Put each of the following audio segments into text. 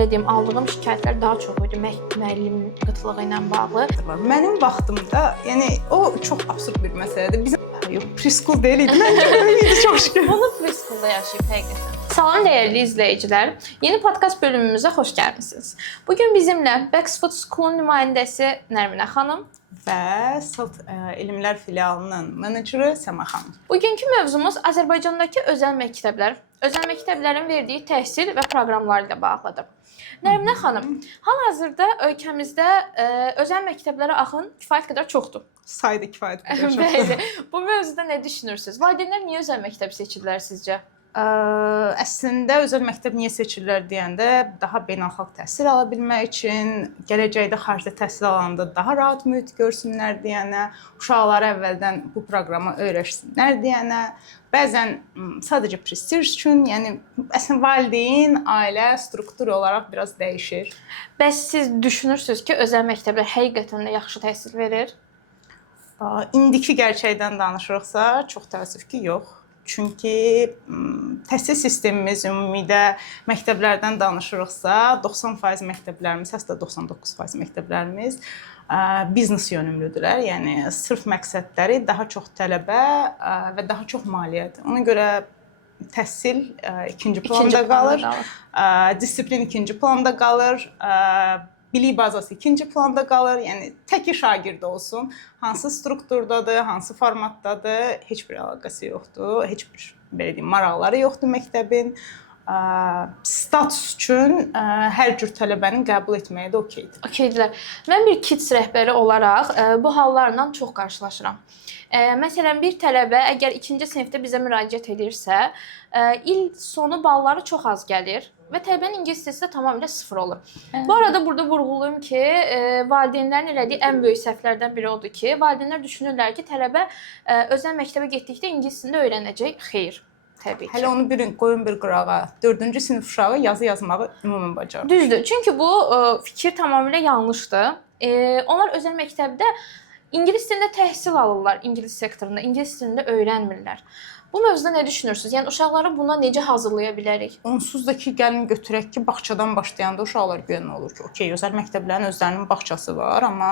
belə deyim, aldığım şikayətlər daha çox idi müəllim qıtlığı ilə bağlı. Mənim vaxtımda, yəni o çox absurd bir məsələdir. Bizim yox, preschool deyil idi. Məncə idi çox şükür. Bunu preschoolda yaşayıb həqiqətən. Salam dəyərli izləyicilər. Yeni podkast bölümümüzə xoş gəlmisiniz. Bugün bizimlə Wexford School nümayəndəsi Nərminə xanım və Salt Elmlər filialının meneceri Səma xanım. Bugünkü mövzumuz Azərbaycandakı özəl məktəblər, özəl məktəblərin verdiyi təhsil və proqramları ilə bağlıdır. Nərminə xanım, hal-hazırda ölkəmizdə özəl məktəblərə axın kifayət qədər çoxdur. Saydı kifayət qədər çoxdur. Bəli. Bu mövzuda nə düşünürsüz? Valideynlər niyə özəl məktəb seçirlər sizcə? Əslində özəl məktəb niyə seçirlər deyəndə daha beynəlxalq təhsil ala bilmək üçün, gələcəkdə xaricdə təhsil alanda daha rahat mühit görsünlər deyənə, uşaqları əvvəldən bu proqramı öyrəşsinlər deyənə, bəzən sadəcə prestij üçün, yəni əslində valideyn, ailə strukturu olaraq biraz dəyişir. Bəs siz düşünürsüz ki, özəl məktəblər həqiqətən də yaxşı təhsil verir? İndiki gerçəkdən danışırıqsa, çox təəssüf ki, yox. Çünki təhsil sistemimiz ümumidə məktəblərdən danışırıqsa, 90% məktəblərimiz, hətta 99% məktəblərimiz biznes yönümlüdürlər. Yəni sırf məqsədləri daha çox tələbə və daha çox maliyyədir. Ona görə təhsil ikinci planda qalır, disiplin ikinci planda qalır, bilik bazası ikinci planda qalır. Yəni təki şagird olsun, hansı strukturdadır, hansı formatdadır, heç bir əlaqəsi yoxdur. Heç bir belə deyim, maraqları yoxdur məktəbin. Status üçün hər cür tələbəni qəbul etməyə də okeydir. Okeydirlər. Mən bir kids rəhbəri olaraq bu hallarla çox qarşılaşıram. Məsələn, bir tələbə əgər 2-ci sinifdə bizə müraciət edirsə, il sonu balları çox az gəlir və tələbənin ingilis testi də tamamilə 0 olur. Bu arada burada vurğulayım ki, valideynlərin elədiyi ən böyük səhvlərdən biri odur ki, valideynlər düşünürlər ki, tələbə özəl məktəbə getdikdə ingilis dilini öyrənəcək. Xeyr. Təbii ki. Hələ onu qoyun bir qırağa. 4-cü sinif uşağı yazı yazmağı ümumən bacarır. Düzdür. Çünki bu fikir tamamilə yanlışdır. Onlar özəl məktəbdə ingilis dilində təhsil alırlar, ingilis sektorunda, ingilis dilində öyrənmirlər. Bu mövzuda nə düşünürsünüz? Yəni uşaqları buna necə hazırlaya bilərik? Onsuz da ki, gəlin götürək ki, bağçadan başlayanda uşaqlar görən olur ki, okey, özəl məktəblərin özlərinin bağçası var, amma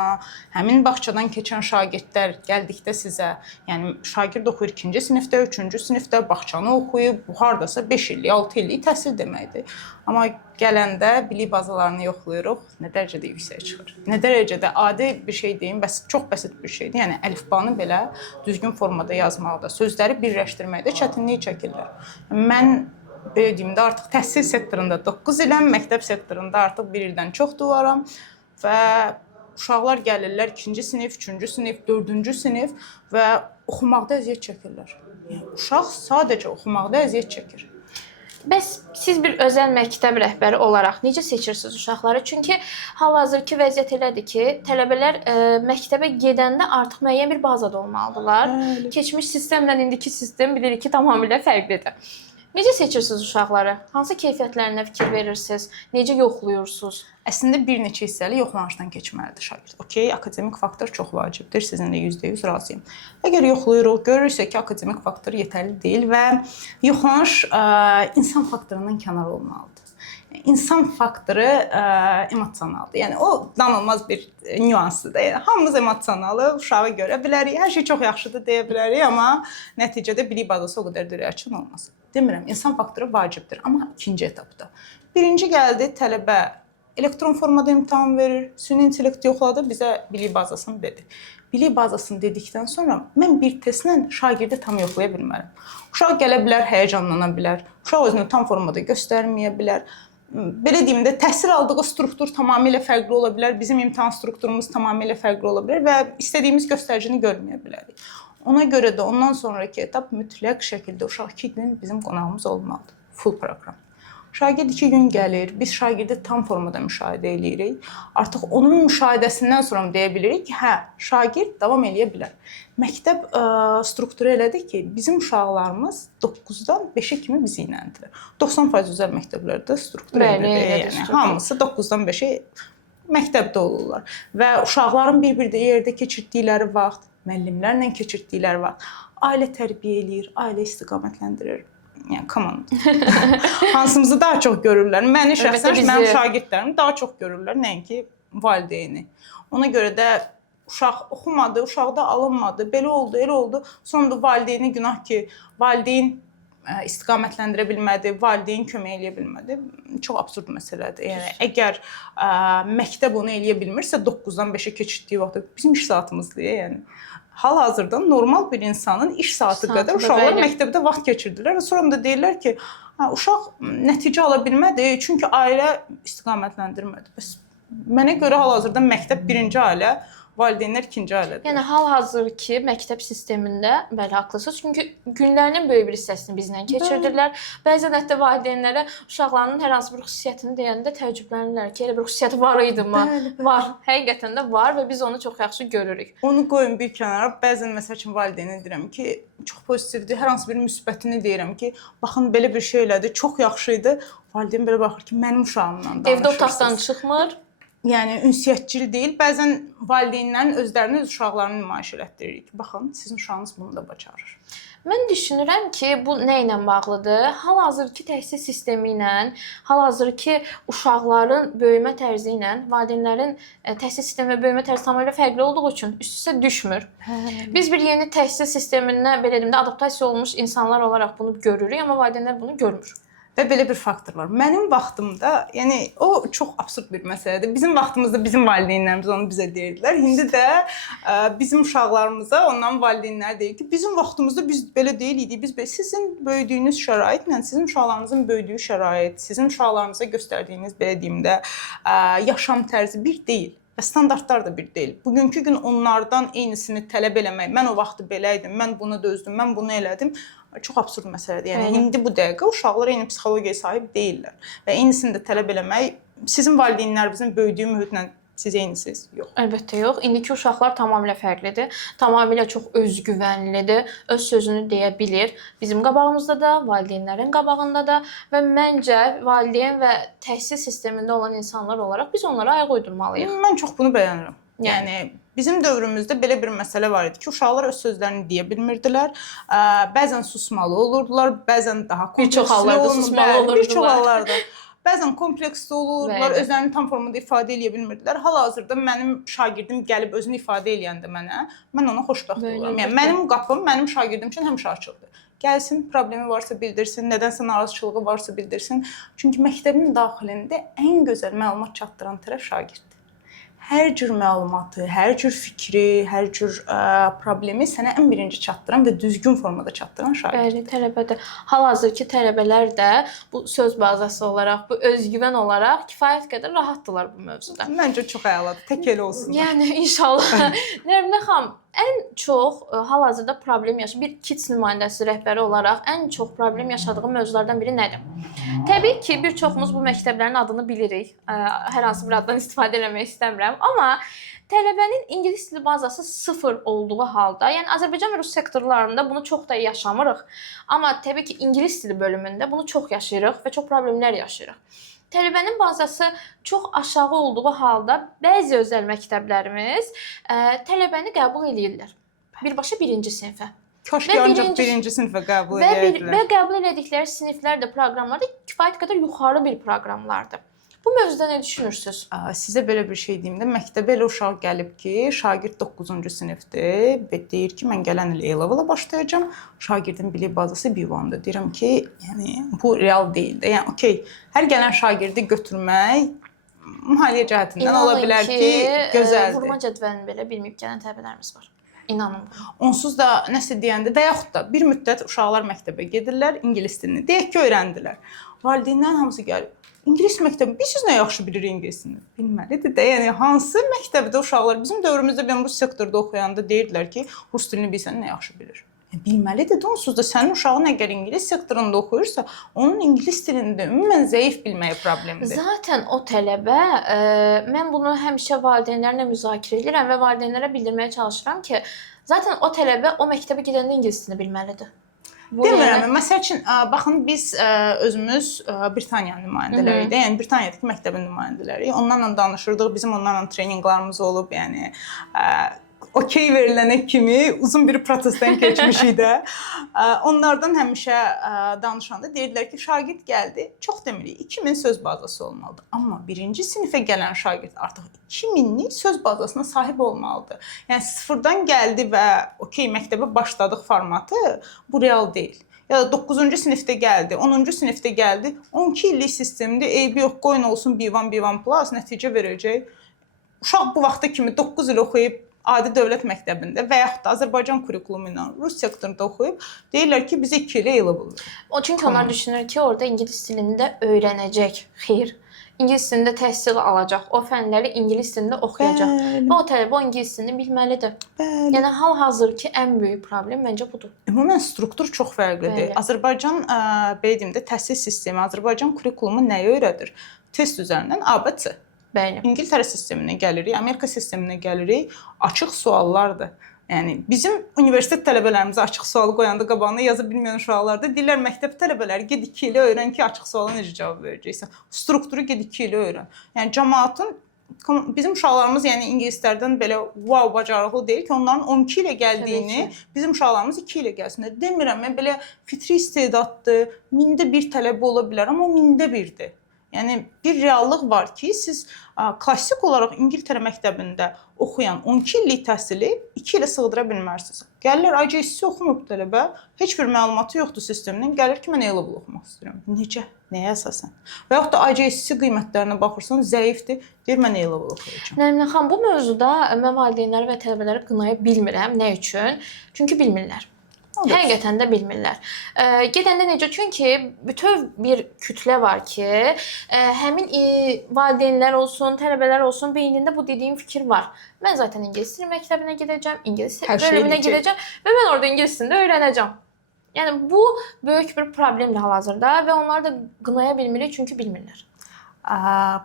həmin bağçadan keçən şagirdlər gəldikdə sizə, yəni şagird oxuyur 2-ci sinifdə, 3-cü sinifdə bağçanı oxuyub, bu hardasa 5 illik, 6 illik təhsil deməkdir. Amma gələndə bilik bazalarını yoxlayırıq, nə dərəcədə yüksək çıxır. Nə dərəcədə adi bir şey deyim, çox bəsit bir şeydir. Yəni əlifbanı belə düzgün formada yazmaqda, sözləri birləşdirməkdə çətinlik çəkirlər. Mən belə deyim də artıq təhsil sektorunda 9 iləm, məktəb sektorunda artıq 1 ildən çoxdur varam və uşaqlar gəlirlər 2-ci sinif, 3-cü sinif, 4-cü sinif və oxumaqda əziyyət çəkirlər. Yəni uşaq sadəcə oxumaqda əziyyət çəkir. Bəs siz bir özəl məktəb rəhbəri olaraq necə seçirsiniz uşaqları? Çünki hal-hazırki vəziyyət elədir ki, tələbələr məktəbə gedəndə artıq müəyyən bir bazada olmalıdırlar. Keçmiş sistemlə indiki sistem bilirik ki, tamamilə fərqlidir. Necə seçirsiniz uşaqları? Hansı keyfiyyətlərinə fikir verirsiniz? Necə yoxluyursunuz? Əslində bir neçə hissəli yoxlanışdan keçməlidir şagird. Okey, akademik faktor çox vacibdir. Sizinlə %100 razıyam. Əgər yoxlayırıq, görürsə ki, akademik faktor yetərli deyil və yoxlanış insan faktorundan kənar olmalıdır. İnsan faktoru emosionaldır. Yəni o danılmaz bir nüansdır da. Yəni hamımız emosionalı uşağı görə bilərik. Hər şey çox yaxşıdır deyə bilərik, amma nəticədə bilik bazası o qədər dürəçin olmaz. Demirəm, insan faktoru vacibdir, amma ikinci etapda. Birinci gəldi, tələbə elektron formada imtahan verir, süni intellekt yoxladı, bizə bilik bazasını dedi. Bilik bazasını dedikdən sonra mən bir testlə şagirdi tam yoxlaya bilmərəm. Uşaq gələ bilər, həyəcanlana bilər, uşaq özünü tam formada göstərməyə bilər. Belə deyim də, təhsil aldığı struktur tamamilə fərqli ola bilər, bizim imtahan strukturumuz tamamilə fərqli ola bilər və istədiyimiz göstəricini görməyə bilərik. Ona görə də ondan sonraki etap mütləq şəkildə uşaq 2 gün bizim qonağımız olmalıdır. Full proqram. Şagird 2 gün gəlir, biz şagirdi tam formada müşahidə edirik. Artıq onun müşahidəsindən sonra deyə bilirik ki, hə, şagird davam edə bilər. Məktəb strukturu elədir ki, bizim uşaqlarımız 9-dan 5-ə kimi bizi iləndirir. 90% özəl məktəblərdə struktur elədir. Yəni hamısı 9-dan 5-ə məktəbdə olurlar. Və uşaqların bir-bir yerdə keçirdikləri vaxt, müəllimlərlə keçirdikləri vaxt ailə tərbiyə eləyir, ailə istiqamətləndirir. yəni come on. Hansımızı daha çox görürlər? Məni şəxsən mənim şagirdlərim daha çox görürlər, nəinki valideyni. Ona görə də uşaq oxumadı, uşaqda alınmadı, belə oldu, elə oldu. Sonra da valideyni günah ki, valideyn istiqamətləndirə bilmədi, valideyn kömək eləyə bilmədi. Çox absurd məsələdir. Yəni əgər məktəb onu eləyə bilmirsə 9-dan 5-ə keçirdiyi vaxt bizim iş saatımızdır, yəni. Hal-hazırda normal bir insanın iş saatı qədər uşaqlar məktəbdə vaxt keçirdilər və sonra da deyirlər ki, uşaq nəticə ala bilmədi, çünki ailə istiqamətləndirmədi. Bəs mənə görə hal-hazırda məktəb birinci ailə, valideynlər ikinci ailədir. Yəni hal-hazırki məktəb sistemində bəli haqlısınız. Çünki günlərinin böyük bir hissəsini bizlə keçirdirlər. Bəzən hətta valideynlərə uşaqlarının hər hansı bir xüsusiyyətini deyəndə təəccüblənirlər ki, elə bir xüsusiyyəti var idimi? Var. Həqiqətən də var və biz onu çox yaxşı görürük. Onu qoyun bir kənara. Bəzən məsəl üçün valideynə deyirəm ki, çox pozitivdir. Hər hansı bir müsbətini deyirəm ki, baxın belə bir şey elədi, çox yaxşı idi. Valideyn belə baxır ki, mənim uşağımla danışırsınız. Evdə otaqdan çıxmır. Yəni ünsiyyətçil deyil. Bəzən valideynlərin özlərini öz uşaqlarını nümayiş elətdiririk. Baxın, sizin uşağınız bunu da bacarır. Mən düşünürəm ki, bu nə ilə bağlıdır? Hal-hazırki təhsil sistemi ilə, hal-hazırki uşaqların böyümə tərzi ilə, valideynlərin təhsil sistemi və böyümə tərzi tamamilə fərqli olduğu üçün üst-üstə düşmür. Biz bir yeni təhsil sisteminə belə deyim də adaptasiya olmuş insanlar olaraq bunu görürük, amma valideynlər bunu görmür. Və belə bir faktor var. Mənim vaxtımda, yəni o çox absurd bir məsələdir. Bizim vaxtımızda bizim valideynlərimiz onu bizə deyirdilər. İndi də bizim uşaqlarımıza ondan valideynlər deyir ki, bizim vaxtımızda biz belə deyil idik. Biz sizin böyüdüyünüz şəraitlə, sizin uşaqlarınızın böyüdüyü şərait, sizin uşaqlarınıza göstərdiyiniz belə deyim də yaşam tərzi bir deyil. Və standartlar da bir deyil. Bugünkü gün onlardan eynisini tələb eləmək, mən o vaxtı belə idim, mən bunu dözdüm, mən bunu elədim, çox absurd məsələdir. Yəni indi bu dəqiqə uşaqlar eyni psixologiyaya sahib deyillər və eynisini də tələb eləmək sizin valideynlərinizin böyüdüyü mühitlə siz eynisiniz? Yox. Əlbəttə yox. İndiki uşaqlar tamamilə fərqlidir. Tamamilə çox özgüvənlidir. Öz sözünü deyə bilir. Bizim qabağımızda da, valideynlərin qabağında da və məncə valideyn və təhsil sistemində olan insanlar olaraq biz onlara ayaq uydurmalıyıq. Mən çox bunu bəyənirəm. Yəni bizim dövrümüzdə belə bir məsələ var idi ki, uşaqlar öz sözlərini deyə bilmirdilər. Bəzən susmalı olurdular, bəzən daha kompleksli bir çox hallarda susmalı olurdular. Bir çox hallarda. Bəzən kompleksli olurdular, özlərini tam formada ifadə edə bilmirdilər. Hal-hazırda mənim şagirdim gəlib özünü ifadə eləyəndə mənə, mən ona xoşbəxt oluram. Yəni mənim qapım mənim şagirdim üçün həmişə açıqdır. Gəlsin, problemi varsa bildirsin, nədənsə narazıçılığı varsa bildirsin. Çünki məktəbin daxilində ən gözəl məlumat çatdıran tərəf şagirddir. Hər cür məlumatı, hər cür fikri, hər cür problemi sənə ən birinci çatdıran və düzgün formada çatdıran şagirddir. Bəli, tələbədir. Hal-hazırki tələbələr də bu söz bazası olaraq, bu özgüvən olaraq kifayət qədər rahatdılar bu mövzuda. Məncə çox əladır. Tək elə olsunlar. Yəni inşallah. Nərminə xanım, ən çox hal-hazırda problem yaşayan bir kids nümayəndəsi rəhbəri olaraq ən çox problem yaşadığı mövzulardan biri nədir? Təbii ki, bir çoxumuz bu məktəblərin adını bilirik. Hər hansı bir addan istifadə etmək istəmirəm, amma tələbənin ingilis dili bazası sıfır olduğu halda, yəni Azərbaycan və Rus sektorlarında bunu çox da yaşamırıq, amma təbii ki, ingilis dili bölümündə bunu çox yaşayırıq və çox problemlər yaşayırıq. Tələbənin bazası çox aşağı olduğu halda bəzi özəl məktəblərimiz tələbəni qəbul edirlər. Birbaşa birinci sinifə. Kaş ki, ancaq birinci sinifə qəbul edərdilər. Və qəbul elədikləri siniflər də proqramlarda kifayət qədər yuxarı bir proqramlardır. Bu mövzuda nə düşünürsünüz? Sizə belə bir şey deyim də, məktəbə elə uşaq gəlib ki, şagird 9-cu sinifdir və deyir ki, mən gələn il A-level-a başlayacağam. Şagirdin bilik bazası B1-dir. Deyirəm ki, yəni bu real deyil də. Yəni okey, hər gələn şagirdi götürmək maliyyə cəhətindən ola bilər ki, gözəldir. Vurma cədvəlini belə bilməyib gələn tələbələrimiz var. İnanın. Onsuz da nəsə deyəndə və yaxud da bir müddət uşaqlar məktəbə gedirlər, ingilis dilini deyək ki, öyrəndilər. Valideynlərin hamısı gəlib. İngilis məktəbi, biz nə yaxşı bilirik ingilis dilini? Bilməlidir də. Yəni hansı məktəbdə uşaqlar bizim dövrümüzdə mən bu sektorda oxuyanda deyirdilər ki, rus dilini bilsən nə yaxşı bilir. Bilməlidir də. Onsuz da sənin uşağın əgər ingilis sektorunda oxuyursa, onun ingilis dilində ümumən zəif bilməyi problemidir. Zaten o tələbə, mən bunu həmişə valideynlərlə müzakirə edirəm və valideynlərə bildirməyə çalışıram ki, zaten o tələbə o məktəbə gedəndə ingilis dilini bilməlidir. Demirəm, məsəl üçün, baxın, biz özümüz Britaniyanın nümayəndələriyik də, yəni Britaniyadakı məktəbin nümayəndələriyik. Onlarla danışırdıq, bizim onlarla treninqlarımız olub, yəni okey verilənə kimi uzun bir prosesdən keçmişik də. Onlardan həmişə danışanda deyirdilər ki, şagird gəldi, çox demirik, 2000 söz bazası olmalıdır. Amma birinci sinifə gələn şagird artıq 2000-lik söz bazasına sahib olmalıdır. Yəni sıfırdan gəldi və okey məktəbə başladıq formatı bu real deyil. Ya da 9-cu sinifdə gəldi, 10-cu sinifdə gəldi, 12 illik sistemdə eybi yox, qoyun olsun B1, B1 plus nəticə verəcək. Uşaq bu vaxta kimi 9 il oxuyub adi dövlət məktəbində və yaxud da Azərbaycan kurikulumu ilə rus sektorunda oxuyub, deyirlər ki, bizə 2 ilə elə olur. O çünki onlar düşünür ki, orada ingilis dilində öyrənəcək. Xeyr. İngilis dilində təhsil alacaq. O fənləri ingilis dilində oxuyacaq. Və o tələbə o ingilis dilini bilməlidir. Bəli. Yəni hal-hazırki ən böyük problem məncə budur. Ümumən struktur çox fərqlidir. Azərbaycan belə deyim də təhsil sistemi, Azərbaycan kurikulumu nəyi öyrədir? Test üzərindən ABC. Bəli. İngiltərə sisteminə gəlirik, Amerika sisteminə gəlirik, açıq suallardır. Yəni bizim universitet tələbələrimizə açıq sualı qoyanda qabağına yaza bilməyən uşaqlarda deyirlər məktəb tələbələri get 2 ilə öyrən ki, açıq suala necə cavab verəcəksən. Strukturu get 2 ilə öyrən. Yəni cəmaatın bizim uşaqlarımız yəni ingilislərdən belə wow bacarıqlı deyil ki, onların 12 ilə gəldiyini bizim uşaqlarımız 2 ilə gəlsinlər. Demirəm, mən belə fitri istedaddır, mində bir tələbə ola bilər, amma o mində birdir. Yəni bir reallıq var ki, siz klassik olaraq İngiltərə məktəbində oxuyan 12 illik təhsili 2 ilə sığdıra bilmərsiniz. Gəlirlər IJSC oxumub tələbə, heç bir məlumatı yoxdur sistemdən, gəlir ki, mən A-level oxumaq istəyirəm. Necə? Nəyə əsasən? Və yaxud da IJSC qiymətlərinə baxırsan, zəifdir, deyir mən A-level oxuyacağam. Nərminə xanım, bu mövzuda mən valideynləri və tələbələri qınaya bilmirəm. Nə üçün? Çünki bilmirlər. Həqiqətən də bilmirlər. Gedəndə necə? Çünki bütöv bir kütlə var ki, həmin valideynlər olsun, tələbələr olsun, beynində bu dediyim fikir var. Mən zaten ingilis dili məktəbinə gedəcəm, ingilis bölümünə gedəcəm və mən orada ingilis dilində öyrənəcəm. Yəni bu böyük bir problemdir hal-hazırda və onları da qınaya bilmirik çünki bilmirlər.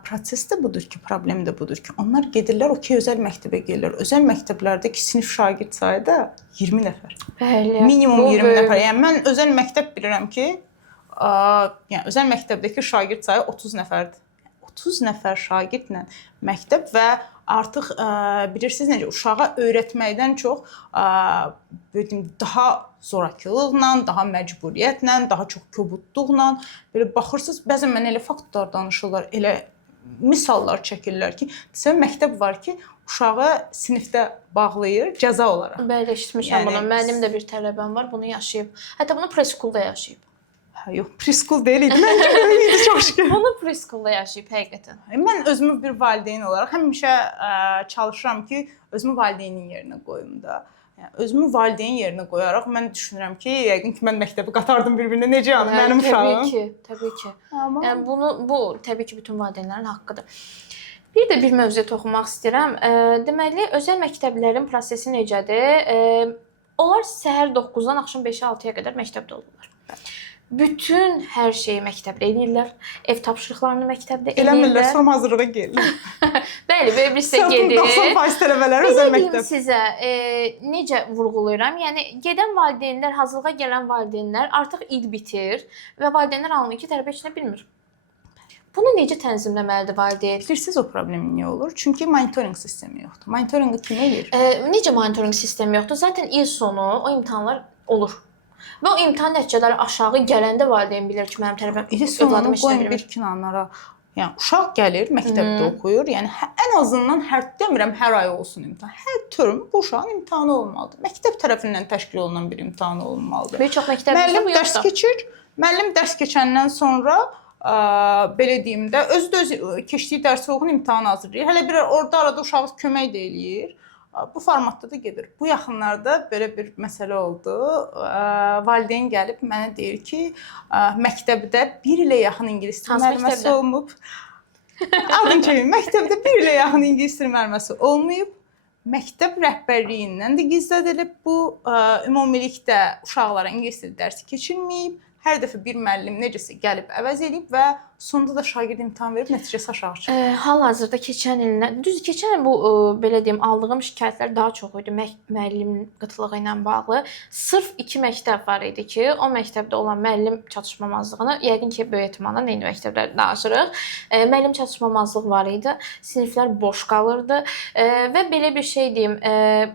Proses də budur ki, problem də budur ki, onlar gedirlər, okey, özəl məktəbə gəlirlər. Özəl məktəblərdəki sinif şagird sayı da 20 nəfər. Bəli. Minimum 20 nəfər. Yəni mən özəl məktəb bilirəm ki, yəni özəl məktəbdəki şagird sayı 30 nəfərdir. 30 nəfər şagirdlə məktəb və artıq bilirsiniz necə uşağa öyrətməkdən çox daha zorakılıqla, daha məcburiyyətlə, daha çox kobudluqla belə baxırsınız, bəzən mənə elə faktlar danışırlar, elə misallar çəkirlər ki, desəm məktəb var ki, uşağı sinifdə bağlayır cəza olaraq. Bəli, eşitmişəm bunu. Mənim də bir tələbəm var, bunu yaşayıb. Hətta bunu preschoolda yaşayıb. Yox, preschool deyil idi. Məncə böyük idi, çox şükür. Bunu preschoolda yaşayıb həqiqətən. Mən özümü bir valideyn olaraq həmişə çalışıram ki, özümü valideynin yerinə qoyum da. Yəni özümü valideyn yerinə qoyaraq mən düşünürəm ki, yəqin ki, mən məktəbi qatardım bir-birinə. Necə yəni mənim uşağım? Təbii ki. Yəni bu təbii ki, bütün valideynlərin haqqıdır. Bir də bir mövzuya toxunmaq istəyirəm. Deməli, özəl məktəblərin prosesi necədir? Onlar səhər 9-dan axşam 5-6-ya qədər məktəbdə olurlar. Bütün hər şeyi məktəbdə edirlər. Ev tapşırıqlarını məktəbdə edirlər. Eləmirlər, son hazırlığa gəlirlər. Bəli, belə bir sizə gedir. 90% tələbələr özəl məktəb. Sizə necə vurğulayıram? Yəni gedən valideynlər, hazırlığa gələn valideynlər artıq il bitir və valideynlər anlayır ki, tələbə heç nə bilmir. Bunu necə tənzimləməlidir valideyn? Bilirsiniz o problem niyə olur? Çünki monitorinq sistemi yoxdur. Monitorinqi kim eləyir? Necə monitorinq sistemi yoxdur? Zaten il sonu o imtahanlar olur. Və o imtahan nəticələri aşağı gələndə valideyn bilir ki, mənim tələbəm övladım heç nə bilmir. Bir kənara. Yəni uşaq gəlir, məktəbdə oxuyur. Yəni ən azından demirəm hər ay olsun imtahan. Hər term bu uşağın imtahanı olmalıdır. Məktəb tərəfindən təşkil olunan bir imtahanı olmalıdır. Bir çox məktəbdə bu dərs keçir. Müəllim dərs keçəndən sonra belə deyim də özü də keçdiyi dərsə uyğun imtahan hazırlayır. Hələ bir orada arada uşağa kömək də eləyir. Bu formatda da gedir. Bu yaxınlarda belə bir məsələ oldu. Valideyn gəlib mənə deyir ki, məktəbdə 1 ilə yaxın ingilis dili müəlliməsi olmayıb. Adın kimi, məktəbdə 1 ilə yaxın ingilis dili müəlliməsi olmayıb. Məktəb rəhbərliyindən də gizlədilib bu. Ümumilikdə uşaqlara ingilis dili dərsi keçirməyib. Hər dəfə bir müəllim necəsə gəlib əvəz edib və sonda da şagird imtahan verib nəticəsi aşağı çıxır. Hal-hazırda keçən ildən, düz keçən il bu belə deyim, aldığım şikayətlər daha çox idi müəllim qıtlığı ilə bağlı. Sırf 2 məktəb var idi ki, o məktəbdə olan müəllim çatışmamazlığını, yəqin ki, böyük ehtimalla eyni məktəblərdə danışırıq. Müəllim çatışmamazlığı var idi. Siniflər boş qalırdı və belə bir şey deyim,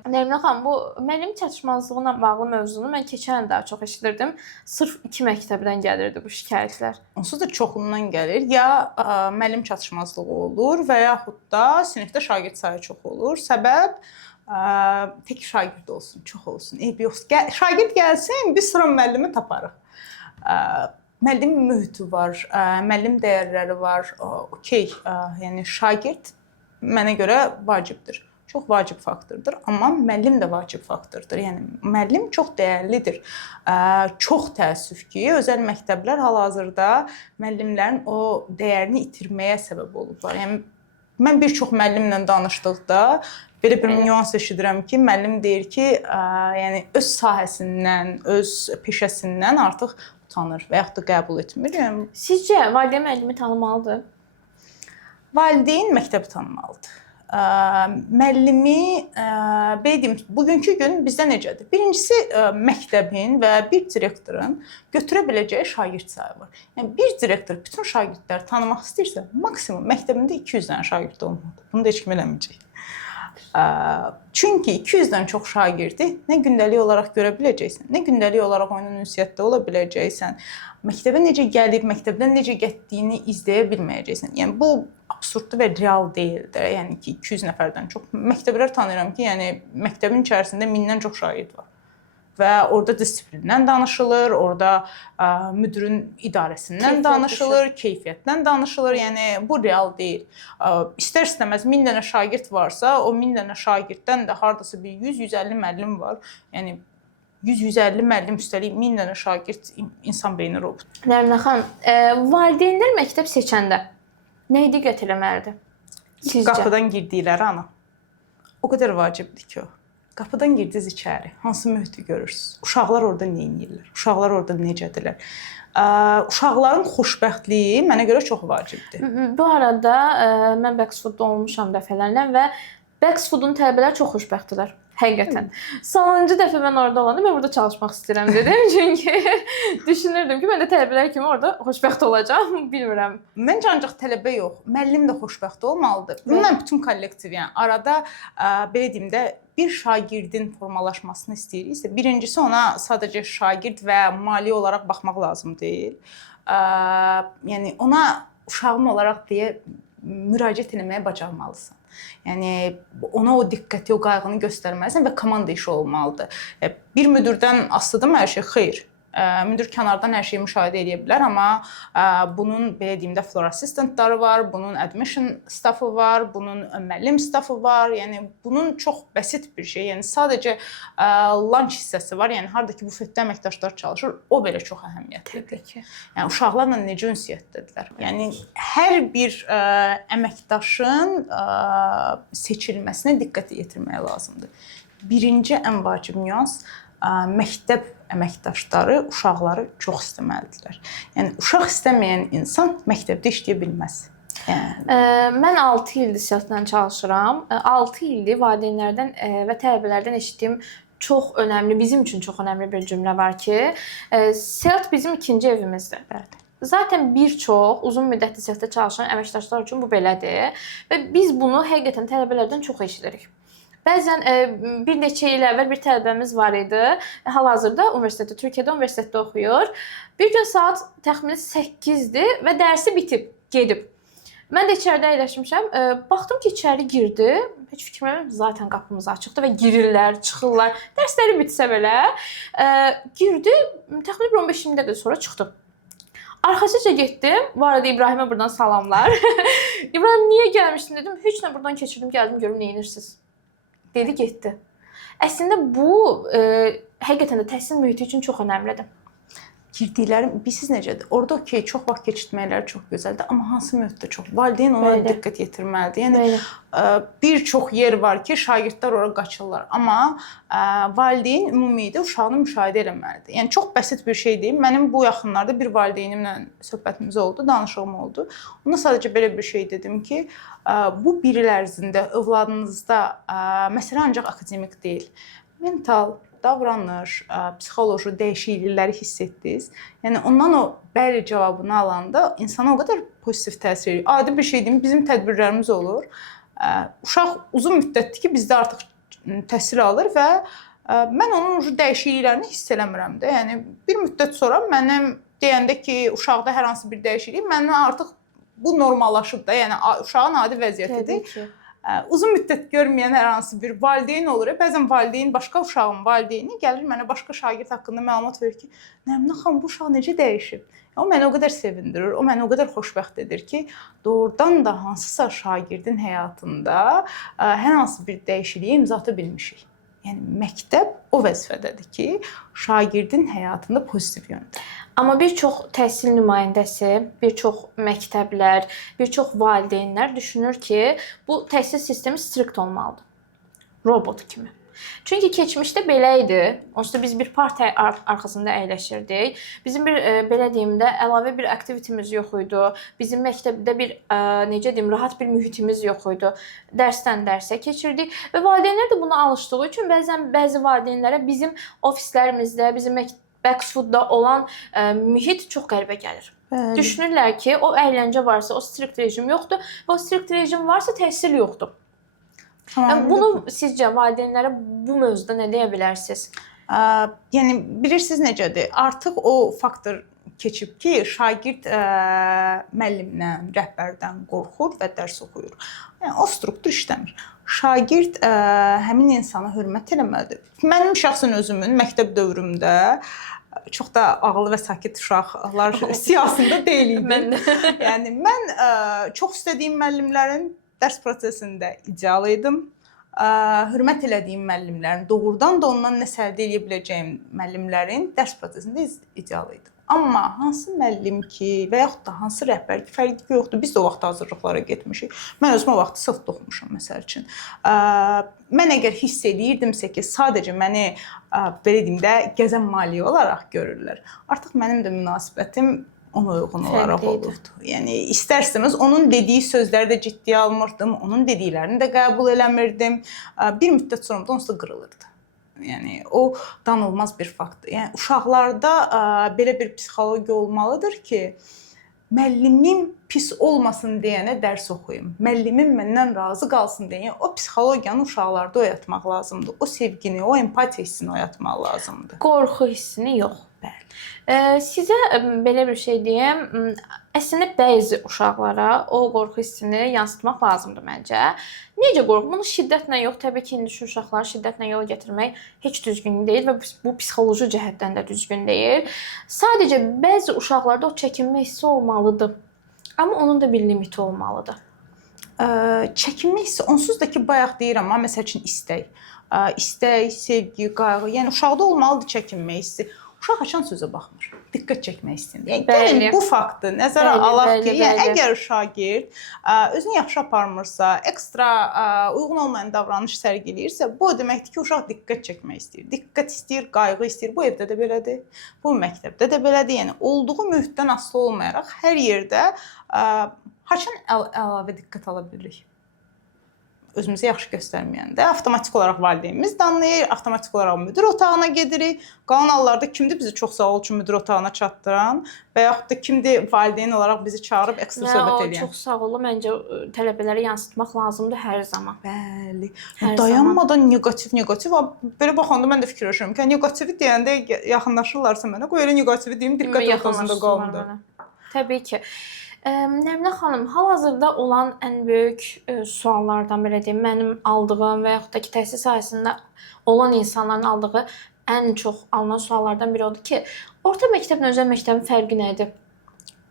Nərminə xanım, bu müəllim çatışmazlığına bağlı mövzunu mən keçən il daha çox eşidirdim. Sırf 2 məktəbdən gəlirdi bu şikayətlər. Onsuz da çoxundan gəlir. Ya müəllim çatışmazlığı olur və yaxud da sinifdə şagird sayı çox olur. Səbəb tək şagird olsun, çox olsun. Eybi yox. Şagird gəlsin, bir sıra müəllimi taparıq. Müəllim mühiti var, müəllim dəyərləri var. Okey, yəni şagird mənə görə vacibdir. Çox vacib faktordur, amma müəllim də vacib faktordur. Yəni müəllim çox dəyərlidir. Çox təəssüf ki, özəl məktəblər hal-hazırda müəllimlərin o dəyərini itirməyə səbəb olublar. Yəni mən bir çox müəllimlə danışdıqda belə bir nüans eşidirəm ki, müəllim deyir ki, yəni öz sahəsindən, öz peşəsindən artıq utanır və yaxud da qəbul etmir. Yəni, Sizcə valideyn müəllimi tanımalıdır? Valideyn məktəbi tanımalıdır. Müəllimi, belə deyim, bugünkü gün bizdə necədir? Birincisi, məktəbin və bir direktorun götürə biləcəyi şagird sayı var. Yəni, bir direktor bütün şagirdləri tanımaq istəyirsə, maksimum məktəbində 200 dənə şagird olmalıdır. Bunu da heç kim eləməyəcək. Çünki 200-dən çox şagirdi nə gündəlik olaraq görə biləcəksən, nə gündəlik olaraq onun ünsiyyətdə ola biləcəksən, məktəbə necə gəlib, məktəbdən necə getdiyini izləyə bilməyəcəksən. Yəni bu absurddur və real deyildir. Yəni ki, 200 nəfərdən çox məktəblər tanıyıram ki, yəni məktəbin içərisində 1000-dən çox şagird var. Və orada disiplindən danışılır, orada müdirin idarəsindən danışılır, keyfiyyətdən danışılır. Yəni bu real deyil. İstər-istəməz 1000 dənə şagird varsa, o 1000 dənə şagirddən də hardasa bir 100-150 müəllim var. Yəni 100-150 müəllim üstəlik 1000 dənə şagird insan beyni robot. Nərminə xanım, valideynlər məktəb seçəndə nə diqqət eləməlidir? Sizcə? Qapıdan girdikləri ana. O qədər vacibdir ki o. Qapıdan girdiniz içəri. Hansı mühiti görürsünüz? Uşaqlar orada nə edirlər? Uşaqlar orada necədirlər? Uşaqların xoşbəxtliyi mənə görə çox vacibdir. Bu arada mən Baxfoodda olmuşam dəfələrlə və Baxfoodun tələbələri çox xoşbəxtdirlər. Həqiqətən. Sonuncu dəfə mən orada olanda mən burada çalışmaq istəyirəm dedim. Çünki düşünürdüm ki, mən də tələbələr kimi orada xoşbəxt olacağam. Bilmirəm. Məncə ancaq tələbə yox, müəllim də xoşbəxt olmalıdır. Bununla bütün kollektiv, yəni arada belə deyim də bir şagirdin formalaşmasını istəyiriksə, birincisi ona sadəcə şagird və maliyyə olaraq baxmaq lazım deyil. Yəni ona uşağım olaraq deyə müraciət etməyə bacarmalısan. Yəni ona o diqqəti, o qayğını göstərməlisən və komanda işi olmalıdır. Bir müdirdən asılıdır hər şey? Xeyr. Müdir kənardan hər şeyi müşahidə edə bilər, amma bunun belə deyim də floor assistantları var, bunun admission staffı var, bunun müəllim staffı var. Yəni bunun çox bəsit bir şey. Yəni sadəcə lunch hissəsi var. Yəni harda ki bufetdə əməkdaşlar çalışır, o belə çox əhəmiyyətlidir. Yəni uşaqlarla necə ünsiyyətdədirlər. Yəni hər bir əməkdaşın seçilməsinə diqqət yetirmək lazımdır. Birinci ən vacib nüans məktəb əməkdaşları uşaqları çox istəməlidirlər. Yəni uşaq istəməyən insan məktəbdə işləyə bilməz. Yəni mən 6 ildir SEAT-lə çalışıram. 6 ildir valideynlərdən və tələbələrdən eşitdiyim çox önəmli, bizim üçün çox önəmli bir cümlə var ki, SEAT bizim ikinci evimizdir. Zaten bir çox uzun müddətli SEAT-də çalışan əməkdaşlar üçün bu belədir və biz bunu həqiqətən tələbələrdən çox eşidirik. Bəzən bir neçə il əvvəl bir tələbəmiz var idi. Hal-hazırda universitetdə, Türkiyədə universitetdə oxuyur. Bir gün saat təxminən 8-dir və dərsi bitib, gedib. Mən də içəridə əyləşmişəm. Baxdım ki, içəri girdi. Heç fikrim yox, zaten qapımız açıqdır və girirlər, çıxırlar. Dərsləri bitsə belə girdi. Təxminən 15-20 dəqiqə sonra çıxdı. Arxasıca getdim. Bu arada İbrahimə buradan salamlar. İbrahim, niyə gəlmişdin dedim. Heç nə, buradan keçirdim, gəldim görüm nə edirsiniz. Dedi, getdi. Əslində bu həqiqətən də təhsil mühiti üçün çox önəmlidir. girdiklərim bilirsiniz necədir? Orada okey, çox vaxt keçirtməkləri çox gözəldir, amma hansı müddətdə çox valideyn ona diqqət yetirməlidir. Yəni bir çox yer var ki, şagirdlər ora qaçırlar, amma valideyn ümumilikdə uşağını müşahidə etməlidir. Yəni çox bəsit bir şey deyim. Mənim bu yaxınlarda bir valideynimlə söhbətimiz oldu, danışığım oldu. Ona sadəcə belə bir şey dedim ki, bu bir il ərzində övladınızda məsələ ancaq akademik deyil, mental, davranış, psixoloji dəyişiklikləri hiss etdiniz. Yəni ondan o bəli cavabını alanda insana o qədər pozitiv təsir edir. Adi bir şey deyim, bizim tədbirlərimiz olur. Uşaq uzun müddətdir ki, bizdə artıq təhsil alır və mən onun dəyişikliklərini hiss eləmirəm də. Yəni bir müddət sonra mənim deyəndə ki, uşaqda hər hansı bir dəyişiklik məndən artıq bu normallaşıb da. Yəni uşağın adi vəziyyətidir. Uzun müddət görməyən hər hansı bir valideyn olur. Bəzən valideyn, başqa uşağın valideyni gəlir mənə başqa şagird haqqında məlumat verir ki, Nəminə xanım, bu uşaq necə dəyişib? O məni o qədər sevindirir, o məni o qədər xoşbəxt edir ki, doğrudan da hansısa şagirdin həyatında hər hansı bir dəyişikliyə imza ata bilmişik. Yəni məktəb o vəzifədədir ki, şagirdin həyatında pozitiv yöndür. Amma bir çox təhsil nümayəndəsi, bir çox məktəblər, bir çox valideynlər düşünür ki, bu təhsil sistemi strikt olmalıdır. Robot kimi. Çünki keçmişdə belə idi. Onsuz da biz bir partiya arxasında əyləşirdik. Bizim bir belə deyim də əlavə bir aktivitimiz yox idi. Bizim məktəbdə bir necə deyim, rahat bir mühitimiz yox idi. Dərsdən dərsə keçirdik və valideynlər də buna alışdığı üçün bəzi valideynlərə bizim ofislərimizdə, bizim Backfoot'da olan mühit çox qəribə gəlir. Bəli. Düşünürlər ki, o əyləncə varsa, o strikt rejim yoxdur və o strikt rejim varsa təhsil yoxdur. Tamam, bunu sizcə valideynlərə bu mövzuda nə deyə bilərsiniz? Yəni bilirsiniz necədir? Artıq o faktor keçib ki, şagird müəllimdən, rəhbərdən qorxur və dərs oxuyur. Yəni o struktur işləmir. Şagird həmin insana hörmət eləməlidir. Mənim şəxsən özümün məktəb dövrümdə çox da ağıllı və sakit uşaqlar siyasında deyildim. Yəni mən çox istədiyim müəllimlərin dərs prosesində ideal idim. Hörmət elədiyim müəllimlərin, doğrudan da ondan nəsə əldə edə biləcəyim müəllimlərin dərs prosesində ideal idim. Amma hansı müəllim ki və yaxud da hansı rəhbər ki, fərqi yoxdur. Biz də o vaxt hazırlıqlara getmişik. Mən özüm o vaxt sınıfda oxumuşam məsəl üçün. Mən əgər hiss edirdimsə ki, sadəcə məni belə deyim də gəzən maliyyə olaraq görürlər. Artıq mənim də münasibətim ona uyğun olaraq olurdu. Yəni istərsiniz onun dediyi sözləri də ciddiyə almırdım, onun dediklərini də qəbul eləmirdim. Bir müddət sonra da onsuz da qırılırdı. Yəni o danılmaz bir faktdır. Yəni uşaqlarda belə bir psixologiya olmalıdır ki, müəllimim pis olmasın deyənə dərs oxuyum. Müəllimim məndən razı qalsın deyən o psixologiyanı uşaqlarda oyatmaq lazımdır. O sevgini, o empatiya hissini oyatmaq lazımdır. Qorxu hissini yox. Bəli. Sizə belə bir şey deyim, əslində bəzi uşaqlara o qorxu hissini yansıtmaq lazımdır məncə. Necə qorxu? Bunu şiddətlə yox, təbii ki, indiki uşaqları şiddətlə yola gətirmək heç düzgün deyil və bu psixoloji cəhətdən də düzgün deyil. Sadəcə bəzi uşaqlarda o çəkinmə hissi olmalıdır. Amma onun da bir limiti olmalıdır. Çəkinmə hissi onsuz da ki, bayaq deyirəm, amma məsəl üçün istək. İstək, sevgi, qayğı, yəni uşaqda olmalıdır çəkinmə hissi. Uşaq açan sözə baxmır. Diqqət çəkmək istəyir. Yəni gəlin bu faktı nəzərə alaq ki, yəni əgər şagird özünü yaxşı aparmırsa, ekstra uyğun olmayan davranış sərgiləyirsə, bu deməkdir ki, uşaq diqqət çəkmək istəyir. Diqqət istəyir, qayğı istəyir. Bu evdə də belədir, bu məktəbdə də belədir. Yəni olduğu mühitdən asılı olmayaraq hər yerdə haçan əlavə diqqət ala bilirik. Özümüzü yaxşı göstərməyəndə avtomatik olaraq valideynimiz danlayır, avtomatik olaraq müdir otağına gedirik. Qalan hallarda kimdir bizi çox sağ ol üçün müdir otağına çatdıran və yaxud da kimdir valideyn olaraq bizi çağırıb ekstra söhbət edən. Çox sağ olun. Məncə tələbələrə yansıtmaq lazımdır hər zaman. Bəli. Dayanmadan negativ. Belə baxanda mən də fikirləşirəm ki, negativi deyəndə yaxınlaşırlarsa mənə, qoy elə negativi deyim, diqqət ortasında qalım da. Təbii ki. Nəminə xanım, hal-hazırda olan ən böyük suallardan belə deyim, mənim aldığım və yaxud da ki, təhsil sahəsində olan insanların aldığı ən çox alınan suallardan biri odur ki, orta məktəblə özəl məktəbin fərqi nədir?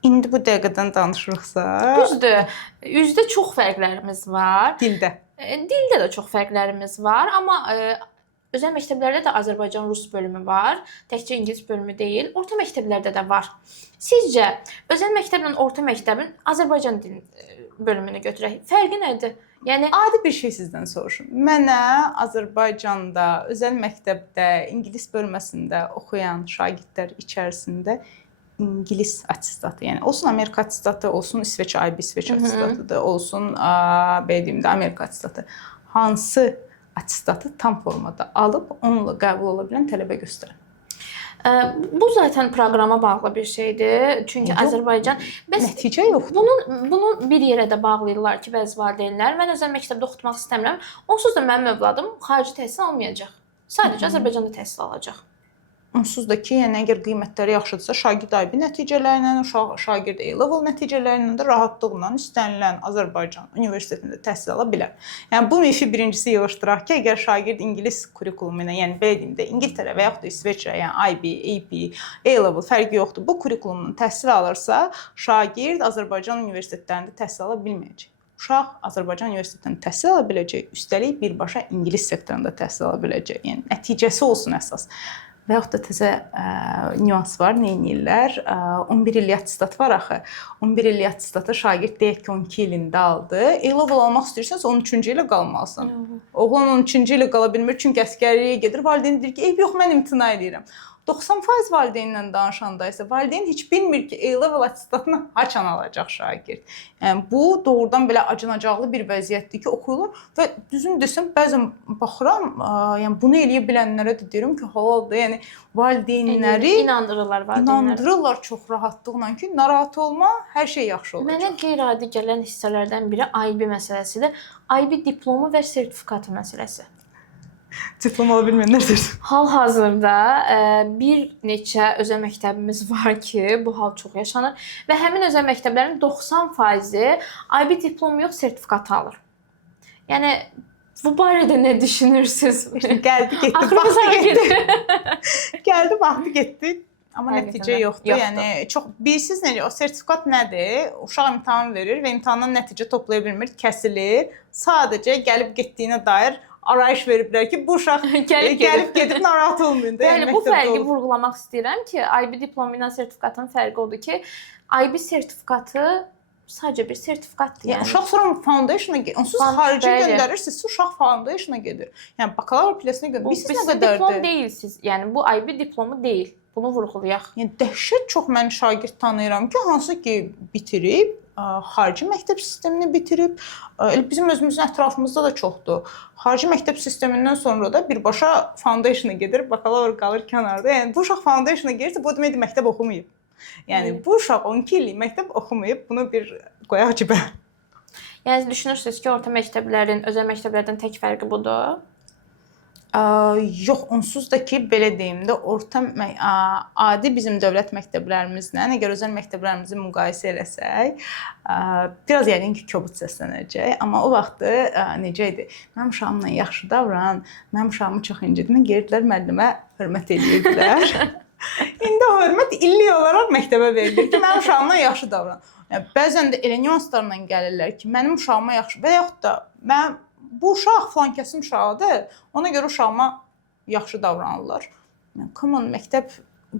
İndi bu dəqiqədən danışırıqsa... Düzdür, üzdə çox fərqlərimiz var. Dildə. Dildə də çox fərqlərimiz var, amma Özəl məktəblərdə də Azərbaycan-Rus bölümü var. Təkcə ingilis bölümü deyil. Orta məktəblərdə də var. Sizcə, özəl məktəblə orta məktəbin Azərbaycan dili bölümünü götürək. Fərqi nədir? Yəni adi bir şey sizdən soruşum. Mənə Azərbaycanda özəl məktəbdə ingilis bölməsində oxuyan şagirdlər içərisində ingilis attestatı, yəni olsun Amerika attestatı, olsun İsveç IB İsveç attestatıdır, olsun belə deyim də Amerika attestatı. Hansı attestatı tam formada alıb onunla qəbul ola bilən tələbə göstərin. Bu zaten proqrama bağlı bir şeydir. Çünki Azərbaycan nəticə yoxdur. Bunu bir yerə də bağlayırlar ki, bəzi valideynlər mən özəl məktəbdə oxutmaq istəmirəm. Onsuz da mənim övladım xarici təhsil almayacaq. Sadəcə Azərbaycanda təhsil alacaq. Onsuz da ki, yəni əgər qiymətləri yaxşıdırsa, şagird IB nəticələrlə, şagird A-level nəticələrlə də rahatlıqla istənilən Azərbaycan universitetində təhsil ala bilər. Yəni bu mifi birincisi yığışdıraq ki, əgər şagird ingilis kurikulumu ilə, yəni belə deyim də İngiltərə və yaxud da İsveçrə, yəni IB, AP, A-level fərqi yoxdur. Bu kurikulumdan təhsil alırsa, şagird Azərbaycan universitetlərində təhsil ala bilməyəcək. Uşaq Azərbaycan universitetində təhsil ala biləcək, üstəlik birbaşa ingilis sektorunda təhsil ala biləcək. Yəni nəticəsi olsun əsas. Və yaxud da təzə nüans var, nə edirlər? 11 illik attestatı var axı. 11 illik attestatı şagird deyək ki, 12 ilində aldı. A-level almaq istəyirsənsə 13-cü ilə qalmalısan. Oğlan 13-cü ilə qala bilmir, çünki əsgərliyə gedir. Valideyn deyir ki, yox, mən imtina edirəm. 90% valideynlə danışanda isə valideyn heç bilmir ki, A-level attestatını haçan alacaq şagird. Yəni bu doğrudan belə acınacaqlı bir vəziyyətdir ki, oxuyurlar və düzün desəm bəzən baxıram, yəni bunu eləyə bilənlərə də deyirəm ki, halaldır. Yəni valideynləri inandırırlar çox rahatlıqla ki, narahat olma, hər şey yaxşı olacaq. Mənə qeyri-adi gələn hissələrdən biri IB məsələsidir. IB diplomu və sertifikatı məsələsi. Diplom ala bilməyənlərdir. Hal-hazırda bir neçə özəl məktəbimiz var ki, bu hal çox yaşanır və həmin özəl məktəblərin 90%-i IB diplomu yox, sertifikat alır. Yəni bu barədə nə düşünürsüz? Gəldi, getdi, baxdı, getdi. Gəldi, baxdı, getdi. Amma nəticə yoxdur. Yəni çox bilirsiniz necə, o sertifikat nədir? Uşaq imtahan verir və imtahandan nəticə toplaya bilmir, kəsilir. Sadəcə gəlib getdiyinə dair arayış veriblər ki, bu uşaq gəlib gedib narahat olmayın da. Yəni bu fərqi vurğulamaq istəyirəm ki, IB diplomu ilə sertifikatın fərqi odur ki, IB sertifikatı sadəcə bir sertifikatdır. Yəni uşaq sonra foundationa gedir. Onsuz xarici göndərirsiniz, uşaq foundationa gedir. Yəni bakalavr pilləsinə göndərir. Bilirsiniz nə qədərdir? Diplom deyilsiz. Yəni bu IB diplomu deyil. Bunu vurğulayaq. Yəni dəhşət çox mən şagird tanıyıram ki, hansı ki bitirib, xarici məktəb sistemini bitirib, bizim özümüzün ətrafımızda da çoxdur. Xarici məktəb sistemindən sonra da birbaşa foundationa gedir, bakalavr qalır kənarda. Yəni bu uşaq foundationa gelirsə, bu deməkdir məktəb oxumayıb. Yəni bu uşaq 12 illik məktəb oxumayıb, bunu bir qoyaq cibə. Yəni düşünürsünüz ki, orta məktəblərin özəl məktəblərdən tək fərqi budur? Yox, onsuz da ki, belə deyim də, adi bizim dövlət məktəblərimizlə, əgər özəl məktəblərimizi müqayisə eləsək, biraz yəqin ki, kobud səslənəcək. Amma o vaxtı necə idi? Mənim uşağımla yaxşı davran, mənim uşağımı çox incidimə, gerirdilər müəllimə hörmət edirdilər. İndi o hörmət illik olaraq məktəbə verilir ki, mənim uşağımla yaxşı davran. Yəni, bəzən də elə nüanslarla gəlirlər ki, mənim uşağıma yaxşı və yaxud da bu uşaq filankəsin uşağıdır, ona görə uşağıma yaxşı davranırlar. Come on, məktəb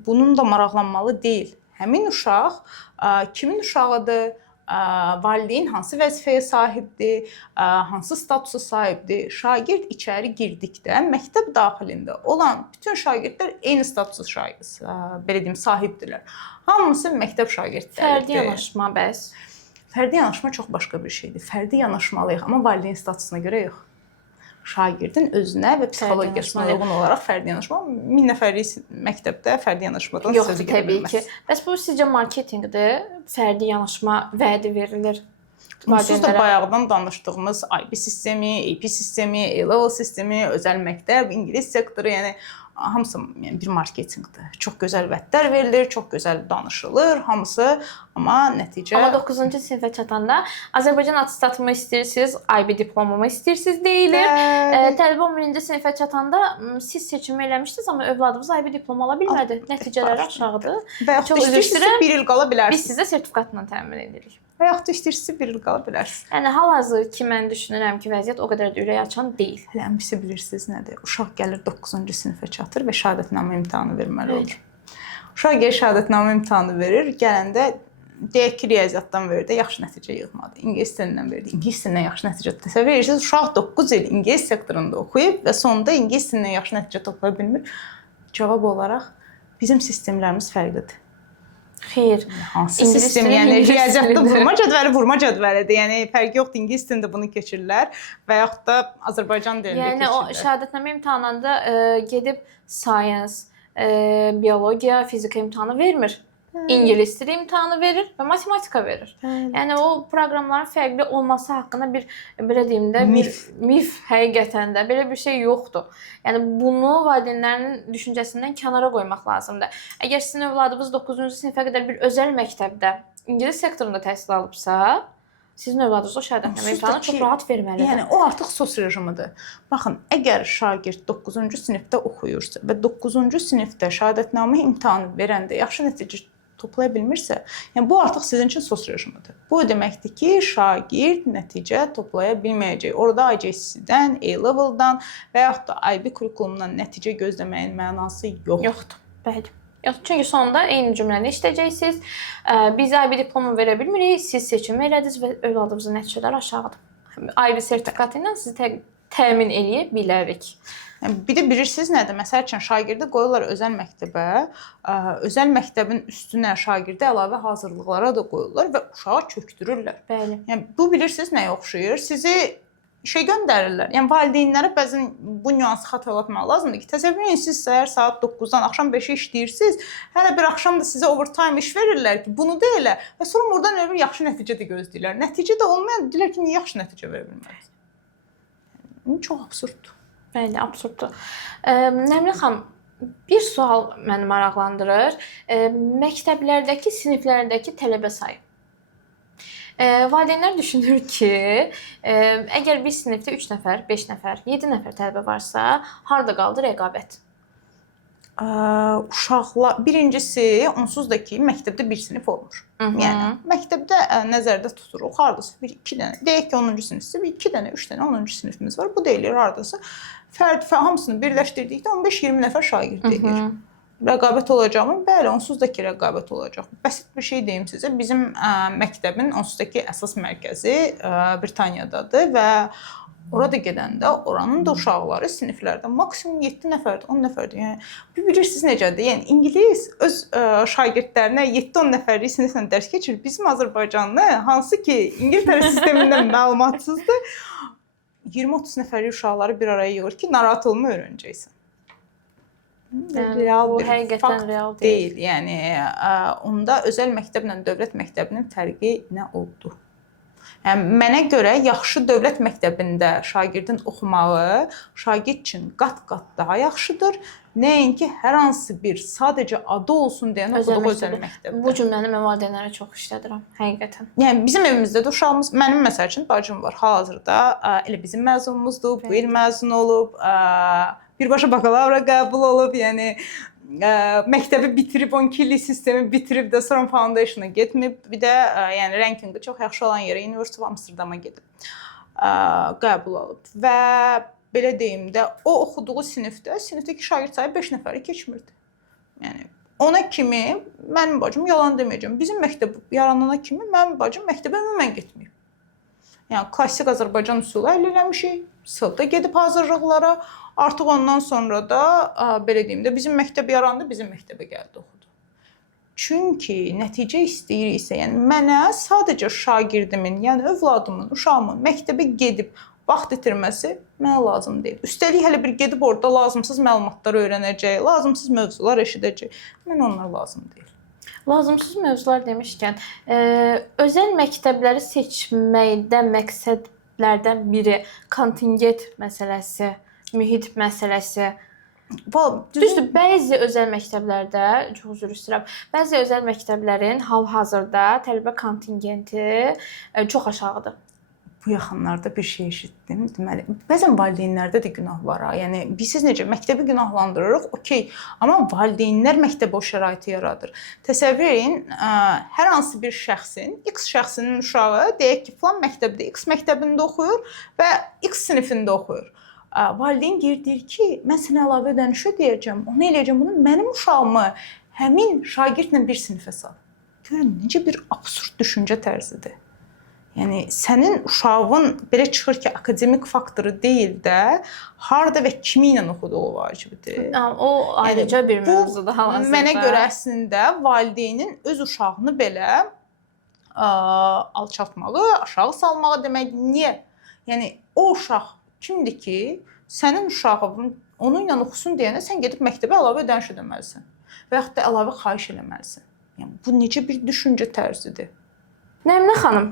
bunun da maraqlanmalı deyil. Həmin uşaq kimin uşağıdır, valideyn hansı vəzifəyə sahibdir, hansı statusa sahibdir. Şagird içəri girdikdə məktəb daxilində olan bütün şagirdlər eyni statusa belə deyim, sahibdirlər. Hamısı məktəb şagirdləridir. Fərdi yanaşma bəs. Fərdi yanaşma çox başqa bir şeydir. Fərdi yanaşmalıyıq, amma valideyn statusuna görə yox. Şagirdin özünə və psixologiyasına uyğun olaraq fərdi yanaşma 1000 nəfərlik məktəbdə fərdi yanaşmadan söz gedə bilməz. Təbii ki. Bəs bu sizcə marketinqdir? Fərdi yanaşma vədi verilir. Onsuz da bayaqdan danışdığımız IB sistemi, AP sistemi, A-level sistemi, özəl məktəb, ingilis sektoru, yəni hamısı bir marketinqdir. Çox gözəl vədlər verilir, çox gözəl danışılır, hamısı, amma nəticə... Amma 9-cu sinifə çatanda Azərbaycan attestatımı istəyirsiniz, IB diplomumu istəyirsiniz deyilir. Tələbə 11-ci sinifə çatanda siz seçimi eləmişdiniz, amma övladınız IB diplomu ala bilmədi. Nəticələri aşağıdır. Və yaxud da istəyirsiniz, bir il qala bilərsiniz. Biz sizə sertifikatla təmin edirik. Və yaxud da istəyirsinizsə 1 il qala bilərsiniz. Yəni hal-hazır ki, mən düşünürəm ki, vəziyyət o qədər də ürək açan deyil. Həmisi bilirsiniz nədir? Uşaq gəlir 9-cu sinifə çatır və şəhadətnamə imtahanı verməli olur. Uşaq gəlir şəhadətnamə imtahanı verir, gələndə deyək ki, riyaziyyatdan verdi, yaxşı nəticə yığmadı. İngilis dilindən verdi, ingilis dilindən yaxşı nəticə təsəvvür edirsiniz. Uşaq 9 il ingilis sektorunda oxuyub və sonda ingilis dilindən yaxşı nəticə toplaya bilmir. Cavab olaraq bizim sistemlərimiz fərqlidir. Xeyr. Hansı sistem? Yəni riyaziyyatda vurma cədvəlidir. Yəni fərqi yoxdur. İngilis dilində bunu keçirirlər və yaxud da Azərbaycan dilində keçirirlər. Yəni o şəhadətnamə imtahanında gedib science, biologiya, fizika imtahanı vermir. İngilis dili imtahanı verir və matematika verir. Yəni o proqramların fərqli olması haqqında bir belə deyim də mif həqiqətən də belə bir şey yoxdur. Yəni bunu valideynlərin düşüncəsindən kənara qoymaq lazımdır. Əgər sizin övladınız 9-cu sinifə qədər bir özəl məktəbdə ingilis sektorunda təhsil alıbsa, sizin övladınız o şəhadətnamə imtahanını çox rahat verməlidir. Yəni o artıq sos rejimidir. Baxın, əgər şagird 9-cu sinifdə oxuyursa və 9-cu sinifdə şəhadətnamə imtahanı verəndə yaxşı nəticə toplaya bilmirsə, yəni bu artıq sizin üçün sos rejimidir. Bu deməkdir ki, şagird nəticə toplaya bilməyəcək. Orada IJCC-dən, A-level-dan və yaxud da IB kurikulumundan nəticə gözləməyin mənası yoxdur. Bəli. Yox, çünki sonunda eyni cümləni işləyəcəksiniz. Biz IB diplomu verə bilmirik, siz seçim elədiniz və övladınızın nəticələri aşağıdır. IB sertifikatı ilə sizi təmin eləyə bilərik. Bir də bilirsiniz nədir? Məsəl üçün şagirdi qoyurlar özəl məktəbə, özəl məktəbin üstünə şagirdi əlavə hazırlıqlara da qoyurlar və uşağı kökdürürlər. Bəli. Yəni bu bilirsiniz nəyə oxşayır? Sizi işə göndərirlər. Yəni valideynlərə bəzən bu nüansı xatırlatmaq lazımdır ki, təsəvvür edin siz səhər saat 9-dan axşam 5-ə işləyirsiniz. Hələ bir axşam da sizə overtime iş verirlər ki, bunu da elə və sonra oradan elə bir yaxşı nəticə də gözləyirlər. Nəticə də olmayan deyirlər ki, niyə yaxşı nəticə verə bilməlisən? Yəni çox absurddur. Bəli, absurddur. Nəmli xanım, bir sual məni maraqlandırır. Məktəblərdəki, siniflərdəki tələbə sayı. Valideynlər düşünür ki, əgər bir sinifdə 3 nəfər, 5 nəfər, 7 nəfər tələbə varsa, harda qaldı rəqabət? Uşaqlar, birincisi, onsuz da ki, məktəbdə bir sinif olmur. Yəni, məktəbdə nəzərdə tuturuq, hardasa 1-2 dənə, deyək ki, 10-cu sinifsə, 2 dənə, 3 dənə 10-cu sinifimiz var. Bu deyilir hardasa, hamısını birləşdirdikdə 15-20 nəfər şagird deyir. Rəqabət olacaqmı? Bəli, onsuz da ki, rəqabət olacaq. Bəsit bir şey deyim sizə, bizim məktəbin onsuz da ki, əsas mərkəzi Britaniyadadır və orada gedəndə oranın da uşaqları siniflərdə maksimum 7 nəfərdir, 10 nəfərdir. Yəni bilirsiniz necədir? Yəni ingilis öz şagirdlərinə 7-10 nəfərlik siniflə dərs keçirir. Bizim Azərbaycanlı, hansı ki İngiltərə sistemindən məlumatsızdır, 20-30 nəfərlik uşaqları bir araya yığır ki, narahat olma öyrənəcəksən. Real bir fakt deyil. Yəni onda özəl məktəblə dövlət məktəbinin fərqi nə oldu? Yəni, mənə görə yaxşı dövlət məktəbində şagirdin oxumağı şagird üçün qat-qat daha yaxşıdır. Nəinki hər hansı bir sadəcə adı olsun deyən oxuduğu özəl məktəbdə. Bu cümləni mən valideynlərə çox işlədirəm, həqiqətən. Yəni bizim evimizdə də uşağımız, mənim məsəl üçün bacım var hal-hazırda, elə bizim məzunumuzdur, bu il məzun olub, birbaşa bakalavra qəbul olub, yəni məktəbi bitirib, 12 illik sistemi bitirib də sonra foundation'a getməyib. Bir də yəni rankinqi çox yaxşı olan yerə University of Amsterdam'a gedib qəbul alıb. Və belə deyim də, o oxuduğu sinifdəki şagird sayı 5 nəfəri keçmirdi. Yəni ona kimi mənim bacım yalan deməyəcəm. Bizim məktəb yaranana kimi mənim bacım məktəbə ümumən getməyib. Yəni klassik Azərbaycan üsulu əldə eləmişik. Sılda gedib hazırlıqlara. Artıq ondan sonra da belə deyim də bizim məktəb yarandı, bizim məktəbə gəldi oxudu. Çünki nəticə istəyiriksə, yəni mənə sadəcə şagirdimin, yəni övladımın, uşağımın məktəbə gedib vaxt itirməsi mənə lazım deyil. Üstəlik hələ bir gedib orada lazımsız məlumatlar öyrənəcək, lazımsız mövzular eşidəcək. Mənə onlar lazım deyil. Lazımsız mövzular demişkən, özəl məktəbləri seçməkdə məqsədlərdən biri kontingent məsələsi, mühit məsələsi. Düzdür, bəzi özəl məktəblərdə, çox üzr istəyirəm, bəzi özəl məktəblərin hal-hazırda tələbə kontingenti çox aşağıdır. Bu yaxınlarda bir şey eşitdim. Deməli, bəzən valideynlərdə də günah var ha. Yəni biz necə məktəbi günahlandırırıq, okey. Amma valideynlər məktəbə o şəraiti yaradır. Təsəvvür edin, hər hansı bir şəxsin, X şəxsinin uşağı deyək ki, falan məktəbdə, X məktəbində oxuyur və X sinifində oxuyur. Valideyn deyir ki, mən sənə əlavə ödəniş ödəyəcəm, onu eləyəcəm, bunu mənim uşağımı həmin şagirdlə bir sinifə sal. Görün, necə bir absurd düşüncə tərzidir. Yəni sənin uşağın belə çıxır ki, akademik faktoru deyil də, harda və kimi ilə oxuduğu vacibdir. O ayrıca bir mövzudur hal-hazırda. Mənə görə əslində valideynin öz uşağını belə alçaltmağı, aşağı salmağı demək. Niyə? Yəni o uşaq kimdir ki, sənin uşağın onunla oxusun deyənə sən gedib məktəbə əlavə ödəniş ödəməlisən və yaxud da əlavə xahiş eləməlisən. Yəni bu necə bir düşüncə tərzidir? Nəminə xanım,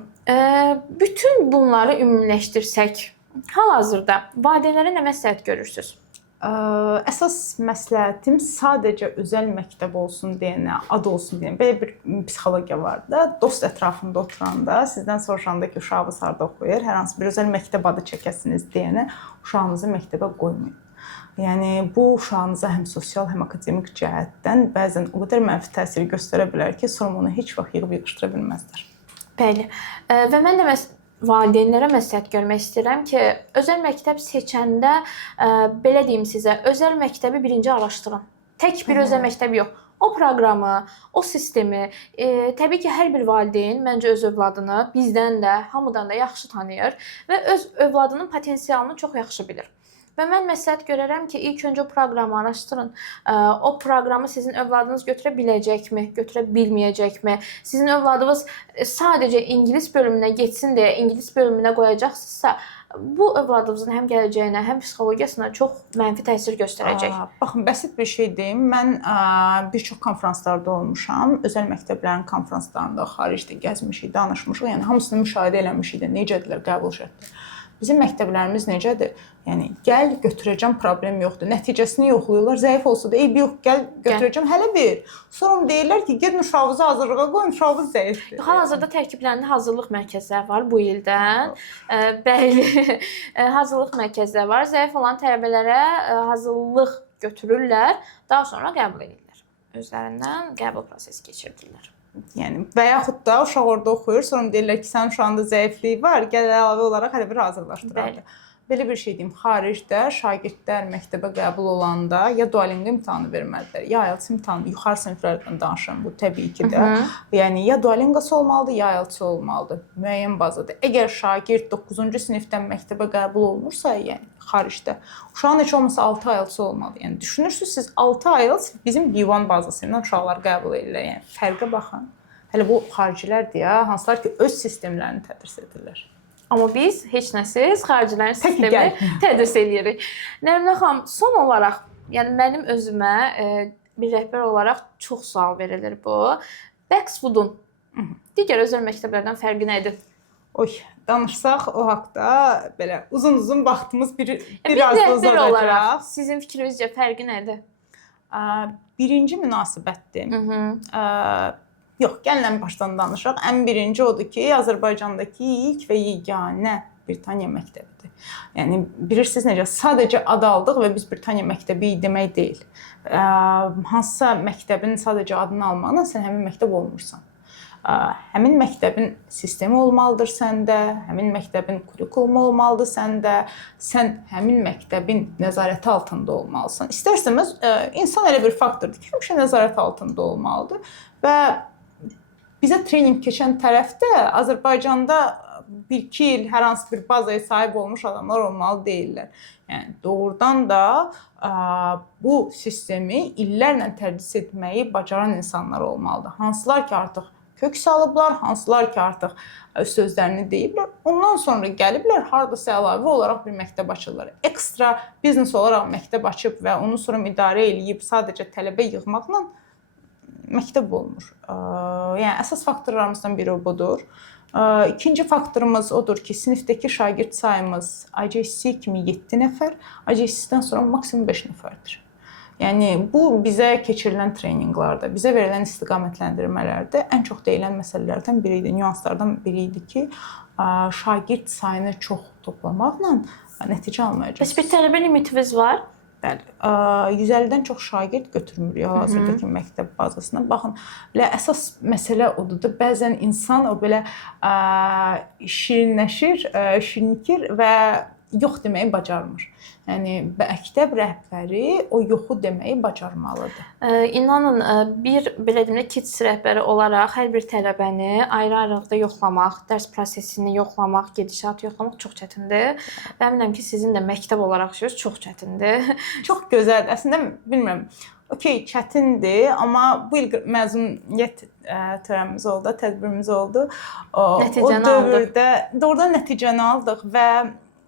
bütün bunları ümumiləşdirsək, hal-hazırda valideynlərə nə məsləhət görürsüz? Əsas məsləhətim sadəcə özəl məktəb olsun deyənə, ad olsun deyənə. Belə bir psixologiya var da, dost ətrafında oturanda, sizdən soruşanda ki, uşağınız harda oxuyur, hər hansı bir özəl məktəb adı çəkəsiniz deyənə, uşağınızı məktəbə qoymayın. Yəni bu uşağınıza həm sosial, həm akademik cəhətdən bəzən o qədər mənfi təsir göstərə bilər ki, sonra onu heç vaxt yığıb-yığışdıra bilməzlər. Bəli. Və mən də valideynlərə məsləhət görmək istəyirəm ki, özəl məktəb seçəndə belə deyim sizə, özəl məktəbi birinci araşdırın. Tək bir özəl məktəb yox. O proqramı, o sistemi, təbii ki, hər bir valideyn məncə öz övladını bizdən də, hamıdan da yaxşı tanıyır və öz övladının potensialını çox yaxşı bilir. Və mən məsləhət görərəm ki, ilk öncə o proqramı araşdırın. O proqramı sizin övladınız götürə biləcəkmi, götürə bilməyəcəkmi? Sizin övladınız sadəcə ingilis bölümünə getsin deyə ingilis bölümünə qoyacaqsınızsa, bu övladınızın həm gələcəyinə, həm psixologiyasına çox mənfi təsir göstərəcək. Baxın, bəsit bir şey deyim. Mən bir çox konfranslarda olmuşam. Özəl məktəblərin konfranslarında, xaricdə gəzmişik, danışmışıq. Yəni hamısını müşahidə eləmişik də, necədirlər qəbul şərtləri. Bizim məktəblərimiz necədir? Yəni gəl götürəcəm, problem yoxdur. Nəticəsini yoxlayırlar. Zəif olsa da, yox, gəl götürəcəm, hələ bir. Sonra deyirlər ki, gedin uşağınızı hazırlığa qoyun, uşağınız zəifdir. Hal-hazırda tərkiblərində hazırlıq mərkəzləri var bu ildən. Bəli, hazırlıq mərkəzləri var. Zəif olan tələbələrə hazırlıq götürürlər, daha sonra qəbul edirlər. Özlərindən qəbul prosesi keçirdirlər. Yəni və yaxud da uşaq orada oxuyur, sonra deyirlər ki, sənin uşağında zəiflik var, gəl əlavə olaraq hələ bir hazırlaşdıraq. Belə bir şey deyim, xaricdə şagirdlər məktəbə qəbul olanda ya Duolingo imtahanı verməlidirlər, ya IELTS imtahanı, yuxarı siniflərdən danışıram bu təbii ki də. Yəni ya Duolingo'su olmalıdır, ya IELTS olmalıdır, müəyyən bazada. Əgər şagird 9-cu sinifdən məktəbə qəbul olunursa, yəni xaricdə, uşağın heç olmasa 6 IELTS olmalıdır. Yəni düşünürsüz siz 6 IELTS bizim B1 bazası ilə uşaqlar qəbul edirlər. Yəni fərqə baxın. Hələ bu xaricilərdir ya, hansılar ki öz sistemlərini tədris edirlər. Amma biz heç nəsiz xaricilərin sistemini tədris edirik. Nəminə xanım, son olaraq, yəni mənim özümə bir rəhbər olaraq çox sual verilir bu. Baxfoodun digər özəl məktəblərdən fərqi nədir? Oy, danışsaq o haqda belə uzun-uzun vaxtımız biraz da rəhbər olaraq sizin fikrinizcə fərqi nədir? Birinci münasibətdir. Yox, gəlin başdan danışaq. Ən birinci odur ki, Azərbaycandakı ilk və yeganə Britaniya məktəbidir. Yəni bilirsiniz necə, sadəcə ad aldıq və biz Britaniya məktəbi demək deyil. Hansısa məktəbin sadəcə adını almaqla sən həmin məktəb olmursan. Həmin məktəbin sistemi olmalıdır səndə, həmin məktəbin kurikulumu olmalıdır səndə, sən həmin məktəbin nəzarəti altında olmalısan. İstərsəmiz, insan elə bir faktordur ki, həmişə nəzarət altında olmalıdır və bizə trening keçən tərəfdə Azərbaycanda 1-2 il hər hansı bir bazaya sahib olmuş adamlar olmalı deyirlər. Yəni doğrudan da bu sistemi illərlə tədris etməyi bacaran insanlar olmalıdır. Hansılar ki artıq kök salıblar, hansılar ki artıq öz sözlərini deyiblər. Ondan sonra gəliblər, hardasa əlavə olaraq bir məktəb açırlar. Ekstra biznes olaraq məktəb açıb və onu sonra idarə eləyib sadəcə tələbə yığmaqla məktəb olmur. Yəni əsas faktorlarımızdan biri budur. İkinci faktorumuz odur ki, sinifdəki şagird sayımız IJC kimi 7 nəfər, IJC-dən sonra maksimum 5 nəfərdir. Yəni bu bizə keçirilən treninqlarda, bizə verilən istiqamətləndirmələrdə ən çox deyilən məsələlərdən biri idi, nüanslardan biri idi ki, şagird sayını çox toplamaqla nəticə almayacaqsınız. Bəs bir tələbə limitimiz var? Bəli, 150-dən çox şagird götürmürük hal-hazırdakı məktəb bazasına. Baxın, elə əsas məsələ odur da, bəzən insan o belə şirinləşir, şirinikir və yox deməyi bacarmır. Yəni məktəb rəhbəri o yoxu deməyi bacarmalıdır. İnanın, bir belə deyim də KITS rəhbəri olaraq hər bir tələbəni ayrı-ayrılıqda yoxlamaq, dərs prosesini yoxlamaq, gedişatı yoxlamaq çox çətindir. Və əminəm ki, sizin də məktəb olaraq işiniz çox çətindir. Çox gözəldir. Əslində bilmirəm, okey, çətindir, amma bu il məzuniyyət törənimiz oldu, tədbirimiz oldu. Nəticəni aldıq. Doğrudan nəticəni aldıq və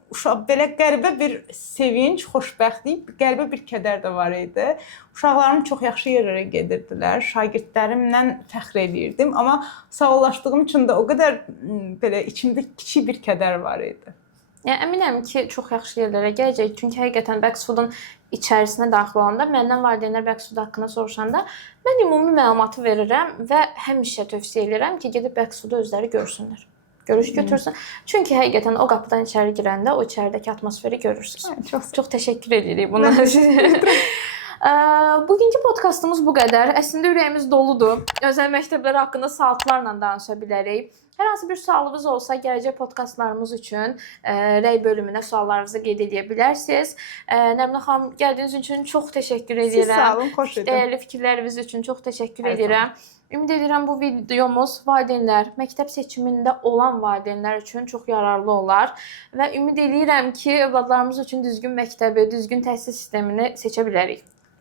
uşaq belə qəribə bir sevinc, xoşbəxtlik, qəribə bir kədər də var idi. Uşaqlarım çox yaxşı yerlərə gedirdilər. Şagirdlərimlə fəxr edirdim, amma sağollaşdığım üçün də o qədər belə içimdə kiçik bir kədər var idi. Yəni əminəm ki, çox yaxşı yerlərə gələcək. Çünki həqiqətən Bəxsudun içərisinə daxil olanda məndən valideynlər Bəxsud haqqında soruşanda mən ümumi məlumatı verirəm və həmişə tövsiyə edirəm ki, gedib Bəxsudu özləri görsünlər. Görüş götürsün. Çünki həqiqətən o qapıdan içəri girəndə o içəridəki atmosferi görürsünüz. Çox təşəkkür edirik buna. Bugünkü podkastımız bu qədər. Əslində ürəyimiz doludur. Özəl məktəblər haqqında saatlarla danışa bilərik. Hər hansı bir sualınız olsa, gələcək podkastlarımız üçün rəy bölümünə suallarınızı qeyd edə bilərsiniz. Nəminə xanım, gəldiyiniz üçün çox təşəkkür edirəm. Siz sağ olun, xoş edin. Dəyərli fikirləriniz üçün çox təşəkkür edirəm. Ümid edirəm bu videomuz valideynlər, məktəb seçimində olan valideynlər üçün çox yararlı olar və ümid edirəm ki, övladlarımız üçün düzgün məktəbi, düzgün təhsil sistemini seçə bilərik.